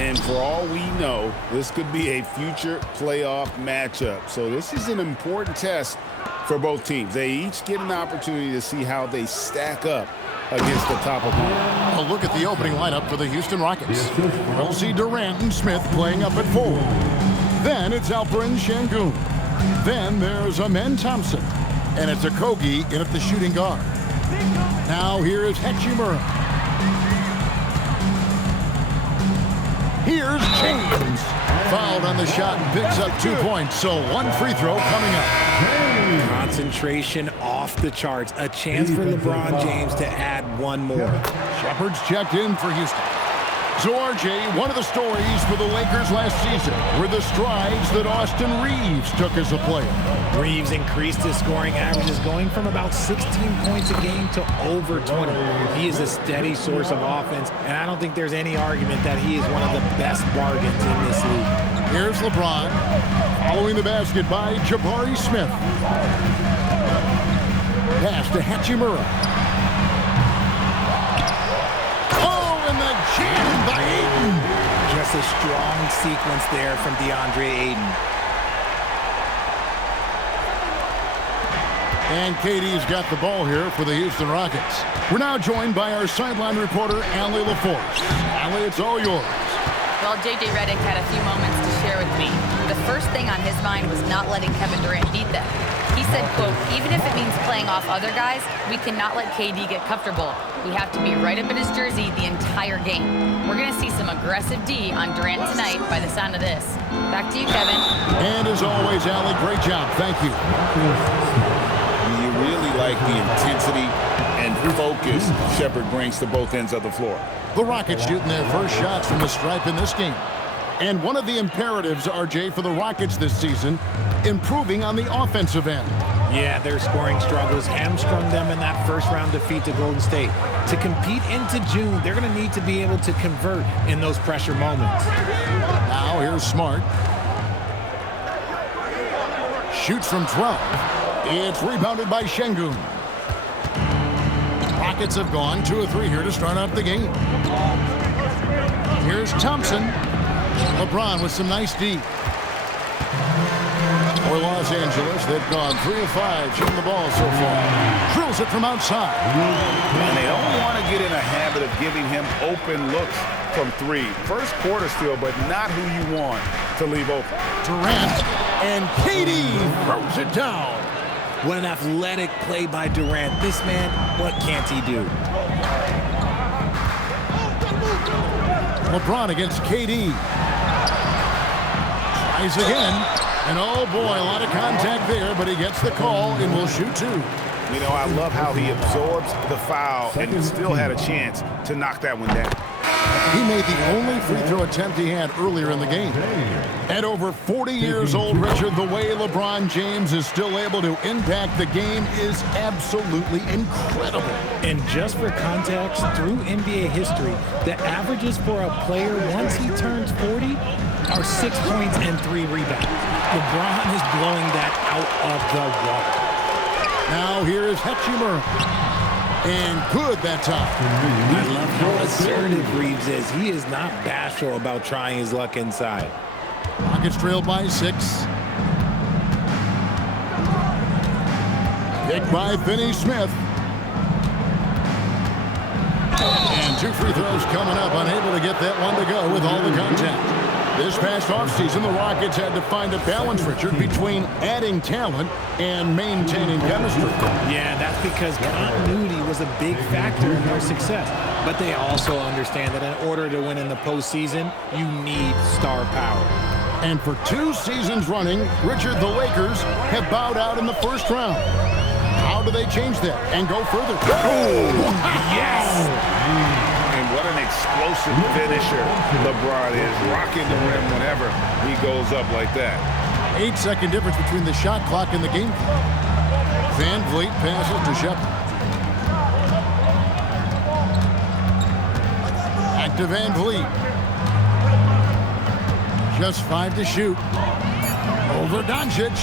And for all we know, this could be a future playoff matchup. So this is an important test for both teams. They each get an opportunity to see how they stack up against the top opponent. A look at the opening lineup for the Houston Rockets. We'll see Durant and Smith playing up at 4. Then it's Alperen Sengun. Then there's Amen Thompson. And it's Okogie in at the shooting guard. Now here is HOU. Here's James. Fouled on the shot and picks up 2 points. So 1 free throw coming up. Concentration off the charts. A chance for LeBron James to add 1 more. Shepard's checked in for Houston. So RJ, one of the stories for the Lakers last season were the strides that Austin Reeves took as a player. Reeves increased his scoring averages, going from about 16 points a game to over 20. He is a steady source of offense, and I don't think there's any argument that he is one of the best bargains in this league. Here's LeBron, following the basket by Jabari Smith. Pass to HOU. Jam by Ayton. Just a strong sequence there from DeAndre Ayton. And KD's got the ball here for the Houston Rockets. We're now joined by our sideline reporter, Allie LaForce. Allie, it's all yours. Well, J.J. Redick had a few moments to share with me. The first thing on his mind was not letting Kevin Durant beat them. He said, quote, even if it means playing off other guys, we cannot let KD get comfortable. We have to be right up in his jersey the entire game. We're going to see some aggressive D on Durant tonight by the sound of this. Back to you, Kevin. And as always, Allie, great job. Thank you. You really like the intensity and focus Shepard brings to both ends of the floor. The Rockets shooting their first shots from the stripe in this game. And one of the imperatives, RJ, for the Rockets this season, improving on the offensive end. Yeah, their scoring struggles hamstrung them in that first-round defeat to Golden State. To compete into June, they're going to need to be able to convert in those pressure moments. Now here's Smart. Shoots from 12. It's rebounded by Sengun. Rockets have gone 2 of 3 here to start out the game. Here's Thompson. LeBron with some nice D. For Los Angeles, they've gone 3 of 5 shooting the ball so far. Drills it from outside. And they don't want to get in a habit of giving him open looks from 3. First quarter still, but not who you want to leave open. Durant and KD throws it down. What an athletic play by Durant. This man, what can't he do? LeBron against KD. Tries again. And oh boy, a lot of contact there, but he gets the call and will shoot 2. You know, I love how he absorbs the foul and still had a chance to knock that one down. He made the only free throw attempt he had earlier in the game. At over 40 years old, Richard, the way LeBron James is still able to impact the game is absolutely incredible. And just for context, through NBA history, the averages for a player once he turns 40 are 6 points and 3 rebounds. LeBron is blowing that out of the water. Now here is HOU. And good that time. I love how assertive Reeves is. He is not bashful about trying his luck inside. Rockets trailed by 6. Picked by Finney Smith. And 2 free throws coming up. Unable to get that one to go with all the contact. This past offseason, the Rockets had to find a balance, Richard, between adding talent and maintaining chemistry. Yeah, that's because continuity was a big factor in their success. But they also understand that in order to win in the postseason, you need star power. And for 2 seasons running, Richard, the Lakers have bowed out in the first round. How do they change that and go further? Oh, yes! What an explosive finisher LeBron is, rocking the rim whenever he goes up like that. 8-second difference between the shot clock and the game clock. Van Vliet passes to Shepard. Back to Van Vliet. Just 5 to shoot. Over Doncic.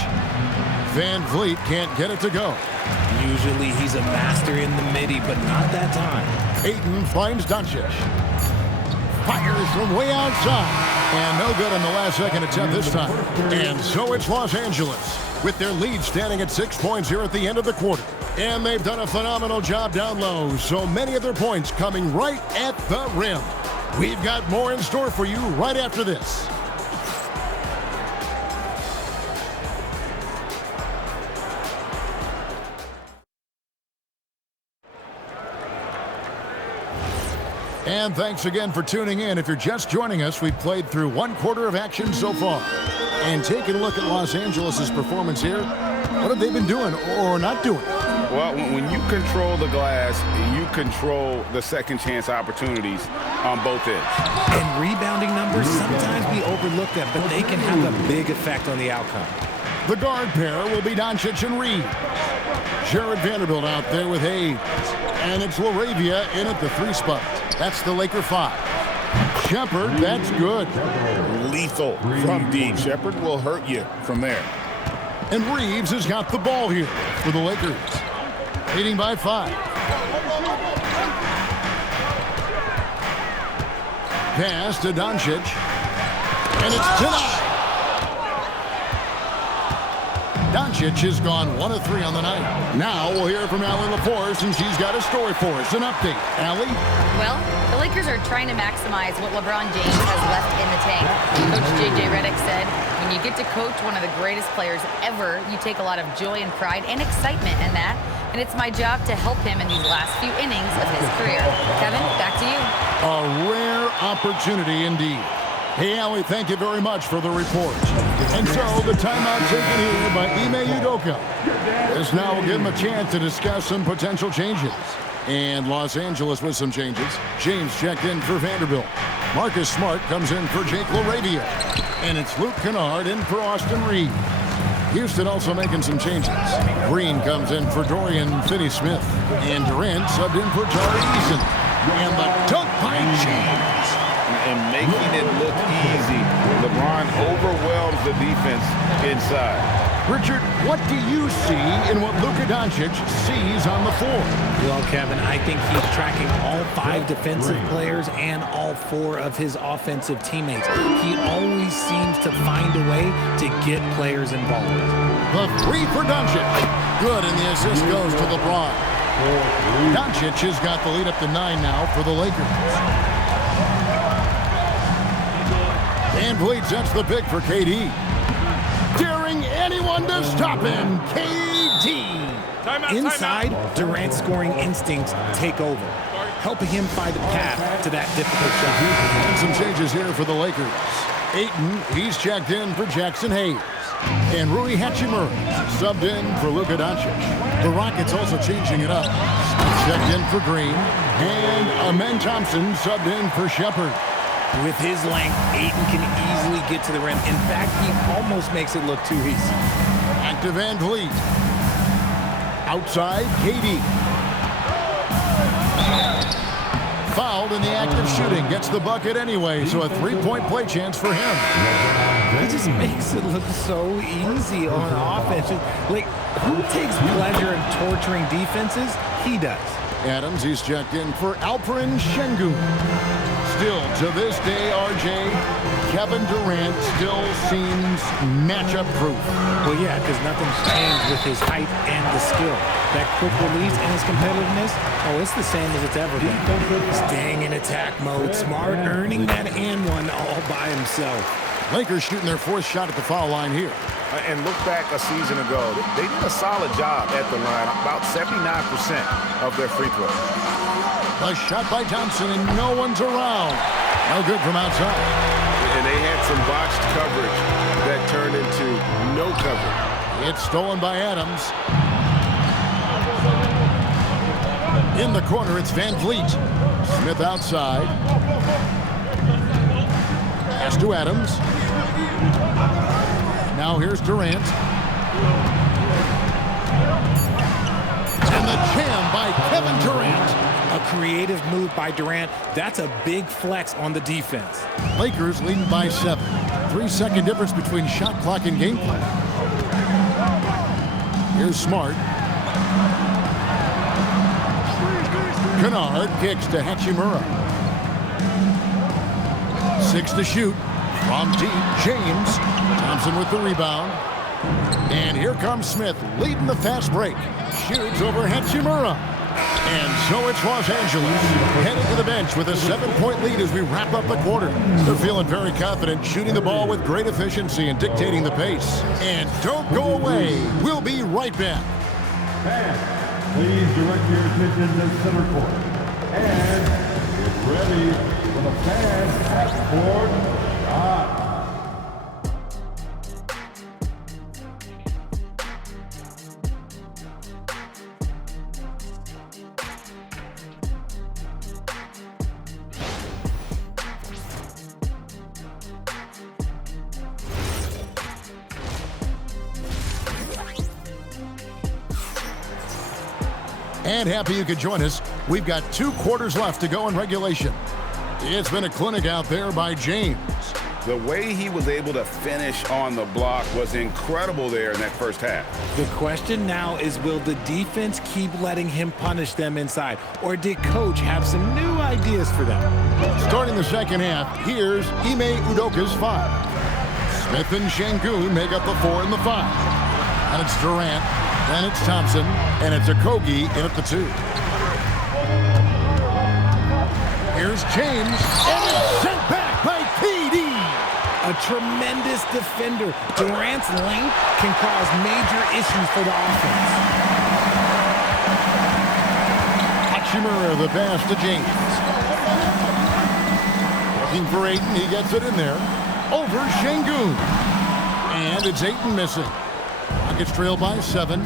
Van Vliet can't get it to go. Usually he's a master in the midi, but not that time. Ayton finds Doncic. fires from way outside. And no good on the last second attempt this time. And so it's Los Angeles with their lead standing at 6 points here at the end of the quarter. And they've done a phenomenal job down low. So many of their points coming right at the rim. We've got more in store for you right after this. And thanks again for tuning in. If you're just joining us, we've played through one quarter of action so far. And taking a look at Los Angeles' performance here, what have they been doing or not doing? Well, when you control the glass, you control the second chance opportunities on both ends. And rebounding numbers sometimes be overlooked at, but they can have a big effect on the outcome. The guard pair will be Doncic and Reed. Jared Vanderbilt out there with Hayes. And it's LaRavia in at the 3 spot. That's the Laker 5. Shepard, that's good. Lethal from deep. Shepard will hurt you from there. And Reeves has got the ball here for the Lakers. Leading by 5. Pass to Doncic. And it's denied. Doncic has gone 1 of 3 on the night. Now we'll hear from Allie LaForce, and she's got a story for us. An update. Allie? Well, the Lakers are trying to maximize what LeBron James has left in the tank. Coach J.J. Redick said, when you get to coach one of the greatest players ever, you take a lot of joy and pride and excitement in that. And it's my job to help him in these last few innings of his career. Kevin, back to you. A rare opportunity indeed. Hey, Allie, thank you very much for the report. And so the timeout taken here by Ime Udoka. This now will give him a chance to discuss some potential changes. And Los Angeles with some changes. James checked in for Vanderbilt. Marcus Smart comes in for Jake LaRavia. And it's Luke Kennard in for Austin Reed. Houston also making some changes. Green comes in for Dorian Finney-Smith. And Durant subbed in for Tari Eason. And the dunk by James. And making it look easy. LeBron overwhelms the defense inside. Richard, what do you see in what Luka Doncic sees on the floor? Well, Kevin, I think he's tracking all 5 defensive players and all 4 of his offensive teammates. He always seems to find a way to get players involved. The 3 for Doncic. Good, and the assist goes to LeBron. Doncic has got the lead up to 9 now for the Lakers. Van Vliet sets the pick for KD. Daring anyone to stop him, KD. Inside, Durant's scoring instincts take over, helping him find a path to that difficult shot. And some changes here for the Lakers. Ayton, he's checked in for Jackson Hayes. And Rui Hachimura subbed in for Luka Doncic. The Rockets also changing it up. Checked in for Green. And Amen Thompson subbed in for Shepard. With his length, Ayton can easily get to the rim. In fact, he almost makes it look too easy. Back to Van Vliet. Outside, KD. Fouled in the act of shooting. Gets the bucket anyway, so a 3-point play chance for him. He just makes it look so easy on offense. Like, who takes pleasure in torturing defenses? He does. Adams, he's checked in for Alperen Şengün. Still, to this day, RJ, Kevin Durant still seems matchup-proof. Well, yeah, because nothing's changed with his height and the skill. That quick release and his competitiveness, oh, it's the same as it's ever been. Staying in attack mode, Smart earning that and one all by himself. Lakers shooting their 4th shot at the foul line here. And look back a season ago, they did a solid job at the line, about 79% of their free throws. A shot by Thompson, and no one's around. No good from outside. And they had some botched coverage that turned into no coverage. It's stolen by Adams. In the corner, it's Van Vliet. Smith outside. Pass to Adams. Now here's Durant. And the jam by Kevin Durant. A creative move by Durant. That's a big flex on the defense. Lakers leading by 7. 3-second difference between shot clock and game clock. Here's Smart. Kennard kicks to Hachimura. 6 to shoot. From deep, James. Thompson with the rebound. And here comes Smith leading the fast break. Shoots over Hachimura. And so it's Los Angeles headed to the bench with a 7-point lead as we wrap up the quarter. They're feeling very confident, shooting the ball with great efficiency and dictating the pace. And don't go away. We'll be right back. Fans, please direct your attention to center court. And get ready for the fast half-court shot. And happy you could join us. We've got 2 quarters left to go in regulation. It's been a clinic out there by James. The way he was able to finish on the block was incredible there in that first half. The question now is, will the defense keep letting him punish them inside? Or did Coach have some new ideas for them? Starting the second half, here's Ime Udoka's 5. Smith and Şengün make up the 4 and the 5. And it's Durant. Then it's Thompson, and it's Okogie in at the 2. Here's James, and it's sent back by KD. A tremendous defender. Durant's length can cause major issues for the offense. Hachimura, the pass to James. Looking for Ayton, he gets it in there. Over Şengün. And it's Ayton missing. Rockets trail by 7.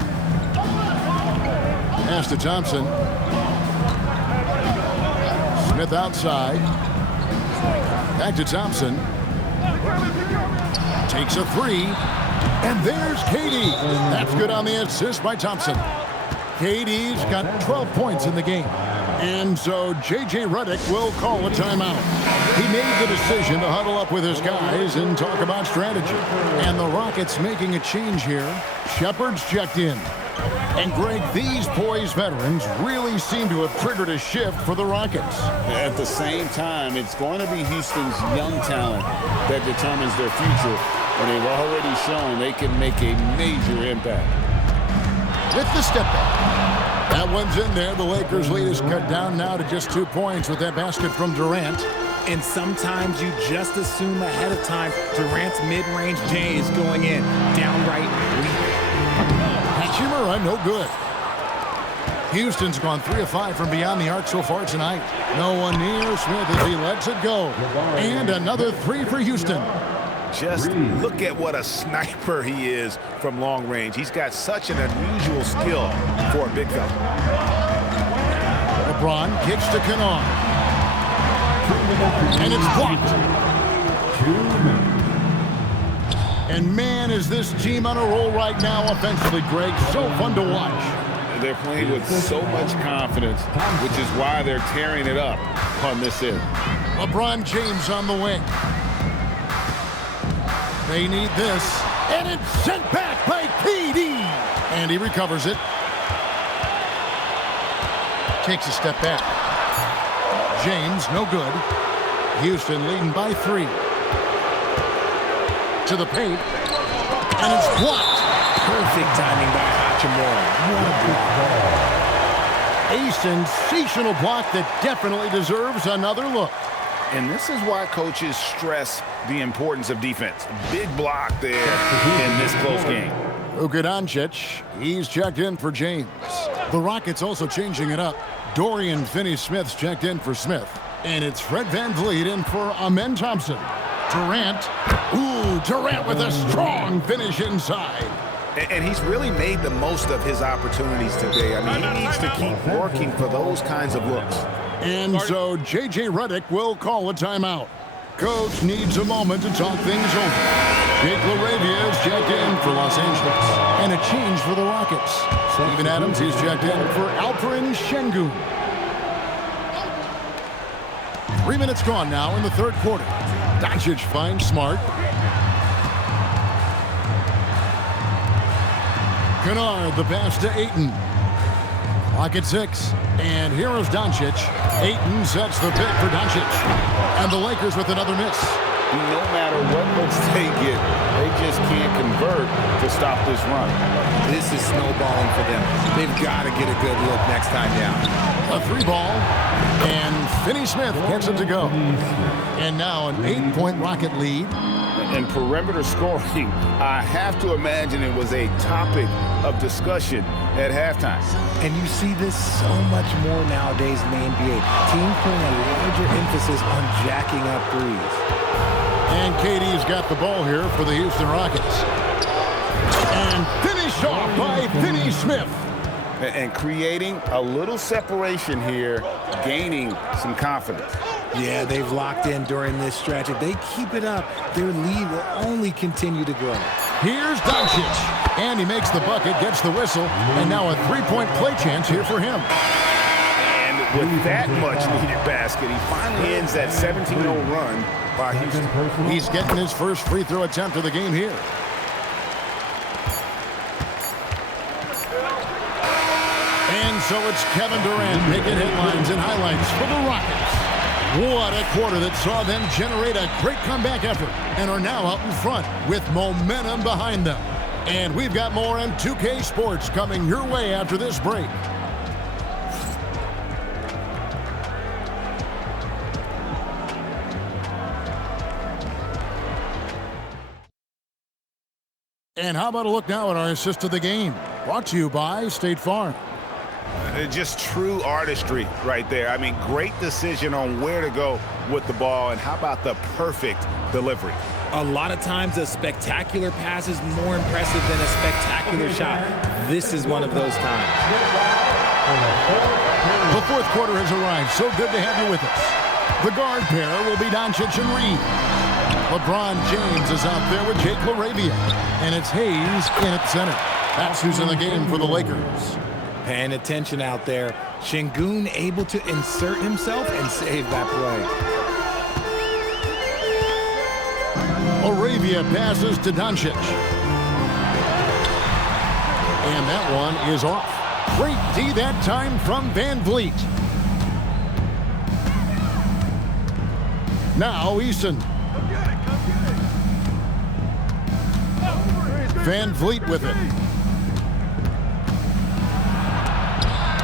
Pass to Thompson. Smith outside. Back to Thompson. Takes a 3. And there's KD. That's good on the assist by Thompson. KD's got 12 points in the game. And so J.J. Redick will call a timeout. He made the decision to huddle up with his guys and talk about strategy. And the Rockets making a change here. Shepard's checked in. And Greg, these poised veterans really seem to have triggered a shift for the Rockets. At the same time, it's going to be Houston's young talent that determines their future. And they've already shown they can make a major impact. With the step back. That one's in there. The Lakers' lead is cut down now to just 2 points with that basket from Durant. And sometimes you just assume ahead of time Durant's mid-range J is going in. Downright weak. Hachimura, no good. Houston's gone 3 of 5 from beyond the arc so far tonight. No one near Smith as he lets it go. And another 3 for Houston. Just look at what a sniper he is from long range. He's got such an unusual skill for a big fella. LeBron kicks to Kennard. And it's blocked. And man, is this team on a roll right now offensively, Greg. So fun to watch. They're playing with so much confidence, which is why they're tearing it up on this end. LeBron James on the wing. They need this. And it's sent back by KD. And he recovers it. Takes a step back. James, no good. Houston leading by 3. To the paint. And it's blocked. Perfect timing by Hachimura. What a block. A sensational block that definitely deserves another look. And this is why coaches stress the importance of defense. Big block there in this close game. Luka Doncic, he's checked in for James. The Rockets also changing it up. Dorian Finney-Smith's checked in for Smith. And it's Fred VanVleet in for Amen Thompson. Durant. Ooh, Durant with a strong finish inside. And he's really made the most of his opportunities today. I mean, he needs to keep working for those kinds of looks. And so J.J. Redick will call a timeout. Coach needs a moment to talk things over. Jake LaRavia is checked in for Los Angeles. And a change for the Rockets. Steven Adams, he's checked in for Alperen Şengün. 3 minutes gone now in the third quarter. Doncic finds Smart. Kennard, the pass to Ayton. Clock at 6. And here is Doncic. Ayton sets the pick for Doncic. And the Lakers with another miss. No matter what looks they get, they just can't convert to stop this run. This is snowballing for them. They've got to get a good look next time down. A 3-ball, and Finney-Smith gets it to go. And now an 8-point Rocket lead. And perimeter scoring, I have to imagine it was a topic of discussion at halftime. And you see this so much more nowadays in the NBA. Teams putting a larger emphasis on jacking up threes. And KD's got the ball here for the Houston Rockets. And finished off by Finney-Smith. And creating a little separation here, gaining some confidence. Yeah, they've locked in during this stretch. If they keep it up, their lead will only continue to grow. Here's Doncic. And he makes the bucket, gets the whistle, and now a 3-point play chance here for him. And with that much needed basket, he finally ends that 17-0 run by Houston. He's getting his first free throw attempt of the game here. And so it's Kevin Durant making headlines and highlights for the Rockets. What a quarter that saw them generate a great comeback effort and are now out in front with momentum behind them. And we've got more on 2K Sports coming your way after this break. And how about a look now at our assist of the game? Brought to you by State Farm. Just true artistry right there. I mean, great decision on where to go with the ball, and how about the perfect delivery? A lot of times a spectacular pass is more impressive than a spectacular shot. This is one of those times. The fourth quarter has arrived. So good to have you with us. The guard pair will be Doncic and Reed. LeBron James is out there with Jake LaRavia. And it's Hayes in at center. That's who's in the game for the Lakers. Paying attention out there. Şengün able to insert himself and save that play. LaRavia passes to Doncic. And that one is off. Great D that time from Van Vliet. Now Eason. Van Vliet with it.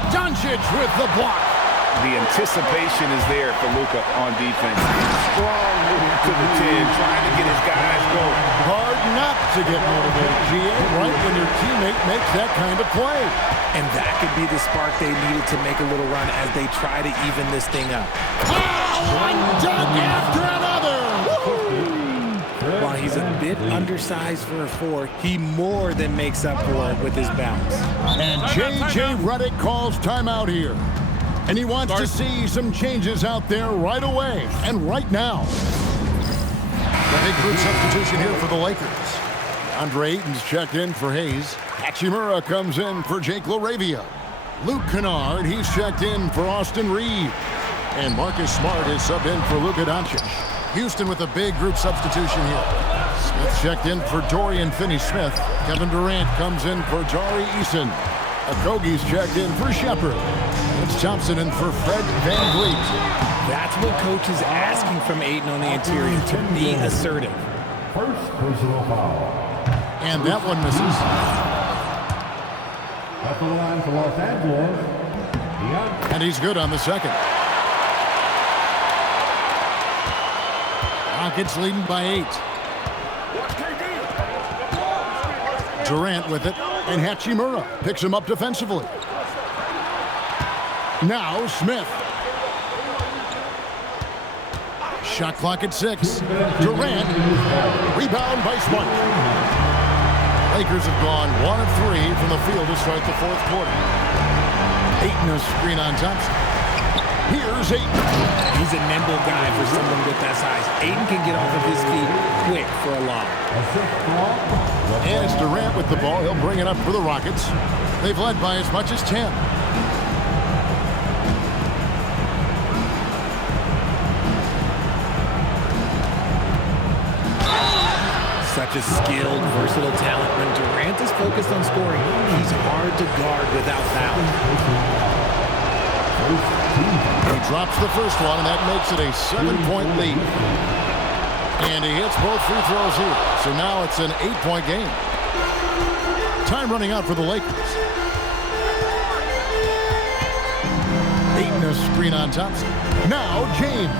Doncic with the block. The anticipation is there for Luka on defense. Strong move to the 10, trying to get his guys going. Hard not to get motivated, GA, right when your teammate makes that kind of play. And that could be the spark they needed to make a little run as they try to even this thing up. One dunk after another. While he's a bit undersized for a 4, he more than makes up for it with his bounce. And J.J. Redick calls timeout here. And he wants to see some changes out there right away and right now. The big group substitution here for the Lakers. Andre Ayton's checked in for Hayes. Hachimura comes in for Jake LaRavia. Luke Kennard, he's checked in for Austin Reed. And Marcus Smart is subbed in for Luka Doncic. Houston with a big group substitution here. Smith checked in for Dorian Finney-Smith. Kevin Durant comes in for Jari Eason. Okogie's checked in for Shepard. It's Thompson in for Fred Van Vliet. That's what coach is asking from Ayton on the interior, to be assertive. First personal foul. And that one misses. At the line for Los Angeles, And he's good on the second. Rockets leading by 8. Durant with it, and Hachimura picks him up defensively. Now Smith. Shot clock at 6. Durant. Rebound by Smart. Lakers have gone 1 of 3 from the field to start the fourth quarter. Ayton a screen on Thompson. Here's Ayton. He's a nimble guy for someone with that size. Ayton can get off of his feet quick for a lob. And it's Durant with the ball. He'll bring it up for the Rockets. They've led by as much as 10. Such a skilled, versatile talent. When Durant is focused on scoring, he's hard to guard without fouling. He drops the first one, and that makes it a 7-point lead. And he hits both free throws here. So now it's an 8-point game. Time running out for the Lakers. Ayton a screen on Thompson. Now James.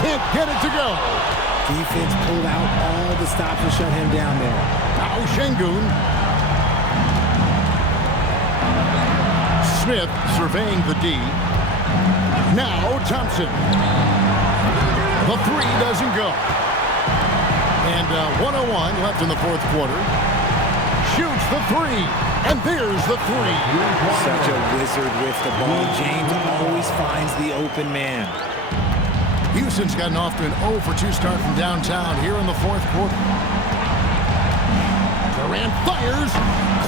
Can't get it to go. Defense pulled out all the stops to shut him down there. Now Şengün. Smith surveying the D. Now Thompson. The three doesn't go. And 1:01 left in the fourth quarter. Shoots the three. And there's the three. Such a wizard with the ball. James always finds the open man. Houston's gotten off to an 0 for 2 start from downtown here in the fourth quarter. Durant fires.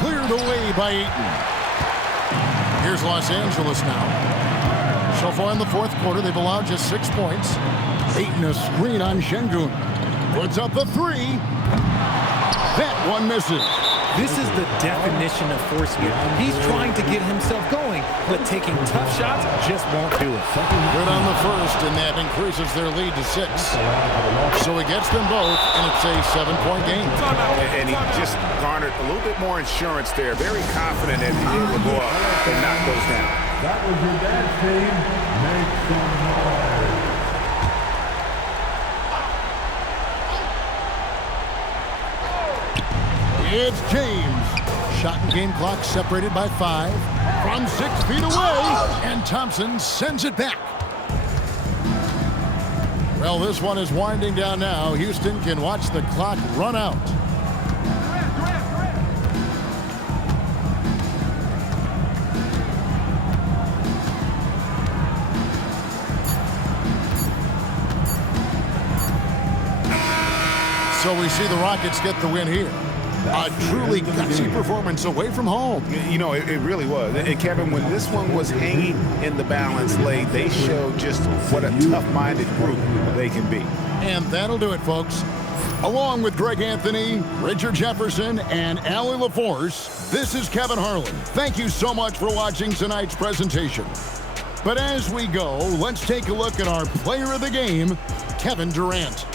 Cleared away by Ayton. Here's Los Angeles now. So far in the fourth quarter, they've allowed just 6 points. Ayton a screen on Şengün. Puts up the three. That one misses. This is the definition of force here. He's trying to get himself going, but taking tough shots just won't do it. Good on the first, and that increases their lead to 6. So he gets them both, and it's a 7-point game. And he just garnered a little bit more insurance there. Very confident that he'll be able to go up and knock those down. That was your dad's team. Make some noise. It's James. Shot and game clock separated by 5. From 6 feet away. And Thompson sends it back. Well, this one is winding down now. Houston can watch the clock run out. So we see the Rockets get the win here. A truly gutsy performance away from home. You know, it really was. And Kevin, when this one was hanging in the balance late, they showed just what a tough-minded group they can be. And that'll do it, folks. Along with Greg Anthony, Richard Jefferson, and Allie LaForce, this is Kevin Harlan. Thank you so much for watching tonight's presentation. But as we go, let's take a look at our player of the game, Kevin Durant.